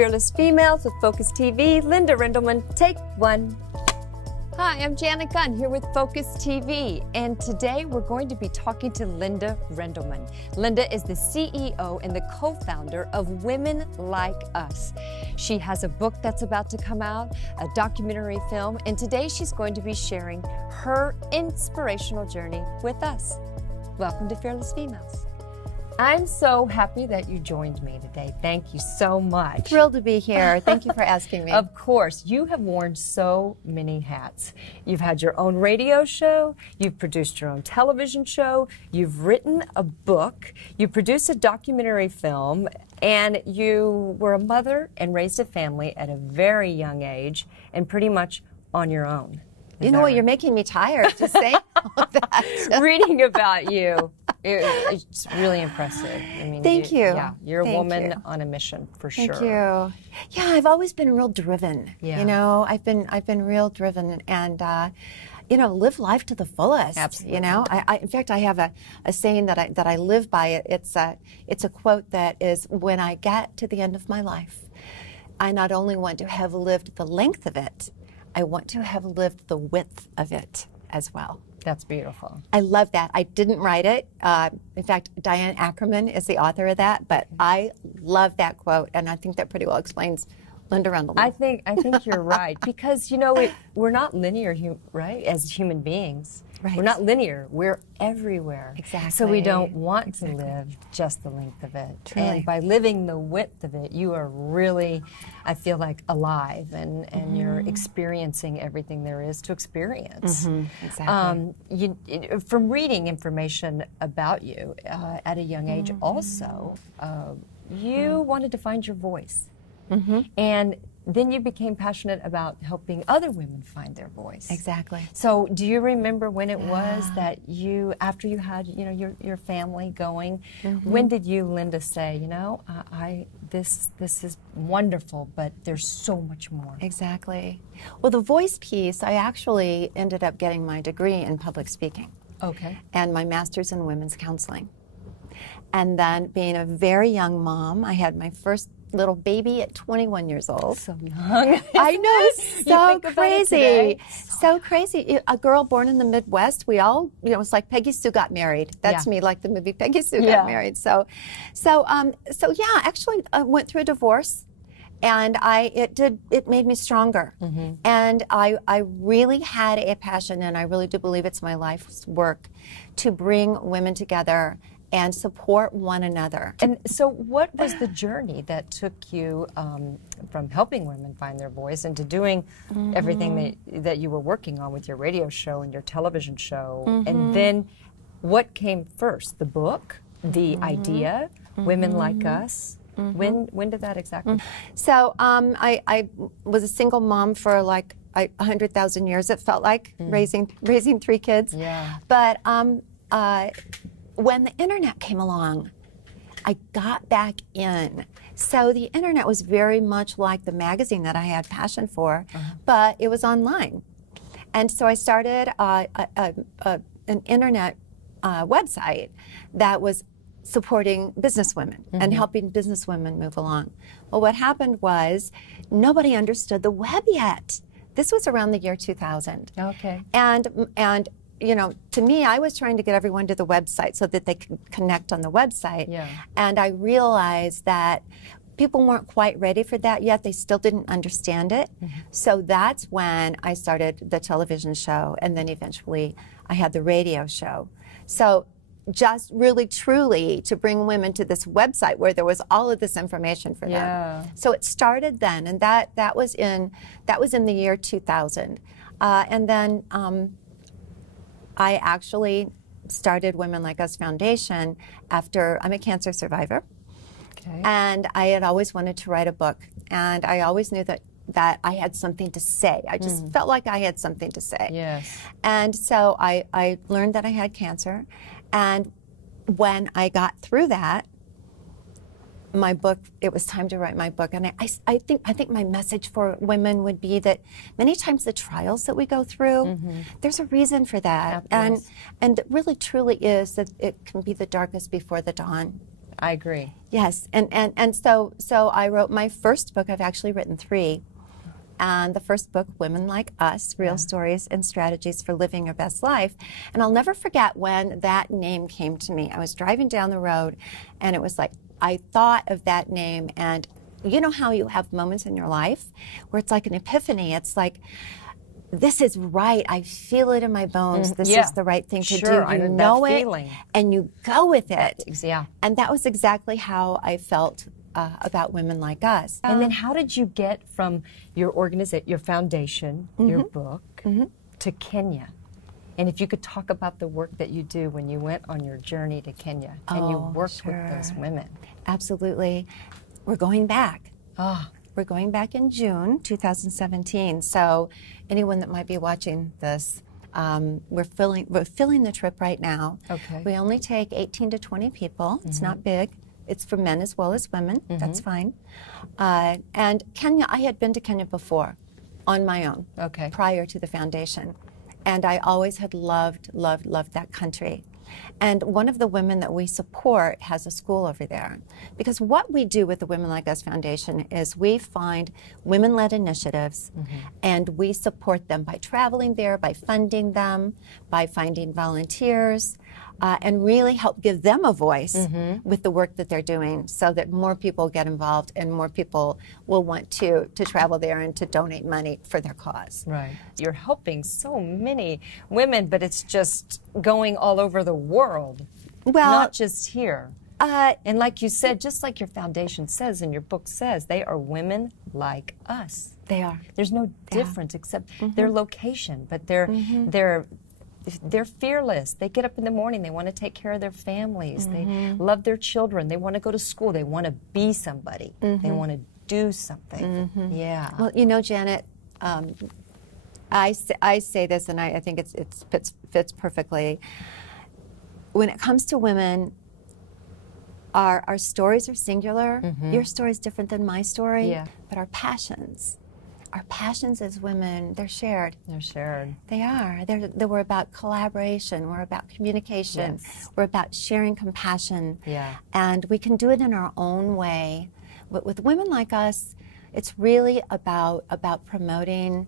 Fearless Females with Focus TV. Linda Rendleman, take one. Hi, I'm Janet Gunn here with Focus TV, and today we're going to be talking to Linda Rendleman. Linda is the CEO and the co-founder of Women Like Us. She has a book that's about to come out, a documentary film, and today she's going to be sharing her inspirational journey with us. Welcome to Fearless Females. I'm so happy that you joined me today. Thank you so much. Thrilled to be here. Thank you for asking me. Of course. You have worn so many hats. You've had your own radio show. You've produced your own television show. You've written a book. You produced a documentary film. And you were a mother and raised a family at a very young age and pretty much on your own. You know what? You're making me tired just saying all of that. Reading about you. It's really impressive. I mean, Thank you. Yeah, you're a woman you. on a mission for Thank sure. you. Yeah, I've always been real driven. Yeah. You know, I've been real driven and you know, live life to the fullest. Absolutely. You know, in fact, I have a saying that I live by. It's a quote that is, when I get to the end of my life, I not only want to have lived the length of it, I want to have lived the width of it as well. That's beautiful. I love that. I didn't write it. In fact, Diane Ackerman is the author of that, but I love that quote, and I think that pretty well explains Linda Rendleman. I think you're right, because, you know, we're not linear, right, as human beings. Right. We're not linear. We're everywhere. Exactly. So we don't want to live just the length of it. Truly. And by living the width of it, you are really, I feel like, alive, and you're experiencing everything there is to experience. Exactly. From reading information about you at a young age also, you wanted to find your voice. And then you became passionate about helping other women find their voice. Exactly. So do you remember when it was that you, after you had, you know, your family going, when did you, Linda, say, you know, this is wonderful, but there's so much more? Exactly. Well, the voice piece, I actually ended up getting my degree in public speaking. Okay. And my master's in women's counseling. And then being a very young mom, I had my first little baby at 21 years old. So young. I know, so think crazy. So crazy. A girl born in the Midwest, we all, you know, it's like Peggy Sue Got Married. That's me, like the movie Peggy Sue Got Married. So yeah, actually I went through a divorce, and it made me stronger. And I really had a passion, and I really do believe it's my life's work, to bring women together and support one another. And so what was the journey that took you from helping women find their voice into doing everything that you were working on with your radio show and your television show? And then what came first? The book? The idea? Women Like Us? When did that exactly? So I was a single mom for like 100,000 years, it felt like, raising 3 kids. Yeah. But when the internet came along, I got back in. So the internet was very much like the magazine that I had passion for, but it was online. And so I started an internet website that was supporting businesswomen and helping businesswomen move along. Well, what happened was nobody understood the web yet. This was around the year 2000. Okay. And you know, to me, I was trying to get everyone to the website so that they could connect on the website. Yeah. And I realized that people weren't quite ready for that yet. They still didn't understand it. So that's when I started the television show, and then eventually I had the radio show. So just really, truly to bring women to this website where there was all of this information for them. So it started then, and that was in the year 2000. And then I actually started Women Like Us Foundation after I'm a cancer survivor. Okay. And I had always wanted to write a book. And I always knew that I had something to say. I just felt like I had something to say. Yes. And so I learned that I had cancer. And when I got through that, my book, it was time to write my book. And I think my message for women would be that many times the trials that we go through, there's a reason for that. And it really truly is that it can be the darkest before the dawn. I agree. Yes, and so I wrote my first book. I've actually written 3. And the first book, Women Like Us, Real Stories and Strategies for Living Your Best Life. And I'll never forget when that name came to me. I was driving down the road, and it was like, I thought of that name, and you know how you have moments in your life where it's like an epiphany. It's like, this is right. I feel it in my bones. This is the right thing to do. You know it, and you go with it. And that was exactly how I felt about Women Like Us. And then how did you get from your organization, your foundation, your book, to Kenya? And if you could talk about the work that you do when you went on your journey to Kenya and you worked with those women. Absolutely. We're going back. We're going back in June 2017. So anyone that might be watching this, we're filling the trip right now. Okay. We only take 18 to 20 people. It's not big. It's for men as well as women. That's fine. And Kenya, I had been to Kenya before on my own prior to the foundation. And I always had loved that country. And one of the women that we support has a school over there. Because what we do with the Women Like Us Foundation is we find women-led initiatives and we support them by traveling there, by funding them, by finding volunteers, and really help give them a voice with the work that they're doing so that more people get involved and more people will want to travel there and to donate money for their cause. Right. You're helping so many women, but it's just going all over the world, not just here. And like you said, just like your foundation says and your book says, they are women like us. They are. There's no difference except their location, but they're fearless. They get up in the morning. They want to take care of their families. They love their children. They want to go to school. They want to be somebody. They want to do something. Yeah. Well, you know, Janet, I say this, and I think it fits perfectly. When it comes to women, our stories are singular. Your story is different than my story, but our passions as women, they're shared. They're shared. They are. We're about collaboration. We're about communication. We're about sharing compassion. And we can do it in our own way. But with Women Like Us, it's really about promoting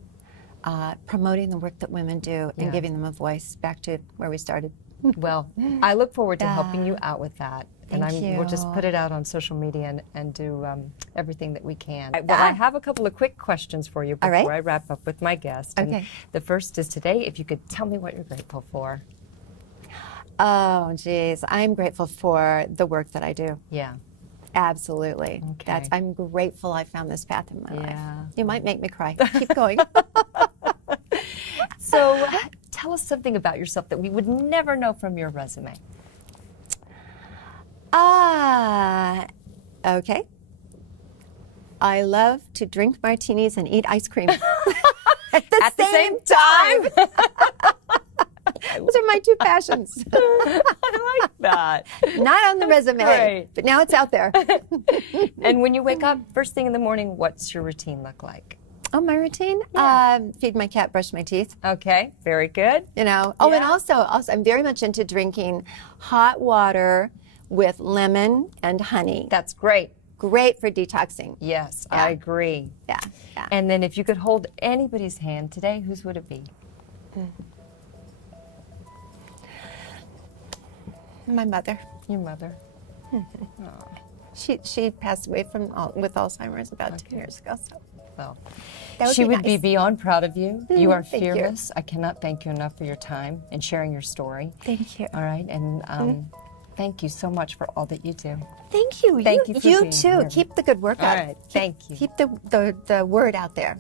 the work that women do and giving them a voice, back to where we started. Well, I look forward to helping you out with that. Thank you. We'll just put it out on social media and do everything that we can. Well, I have a couple of quick questions for you before I wrap up with my guest. And the first is today, if you could tell me what you're grateful for. Oh, geez. I'm grateful for the work that I do. Yeah. Absolutely. Okay. I'm grateful I found this path in my life. You might make me cry. Keep going. So tell us something about yourself that we would never know from your resume. Okay. I love to drink martinis and eat ice cream at the same time. Those are my 2 passions. I like that. Not on the resume, but now it's out there. And when you wake up first thing in the morning, what's your routine look like? Oh, my routine? Feed my cat, brush my teeth. Okay, very good. You know. Oh, and also I'm very much into drinking hot water with lemon and honey. That's great. Great for detoxing. Yes, I agree. Yeah. And then if you could hold anybody's hand today, whose would it be? My mother. Your mother. She passed away with Alzheimer's about 2 years ago. So. Well, she would be beyond proud of you. You are fearless. You. I cannot thank you enough for your time and sharing your story. Thank you. All right, and thank you so much for all that you do. Thank you. Thank you for being too. Here. Keep the good work up. All right, thank you. Keep the word out there.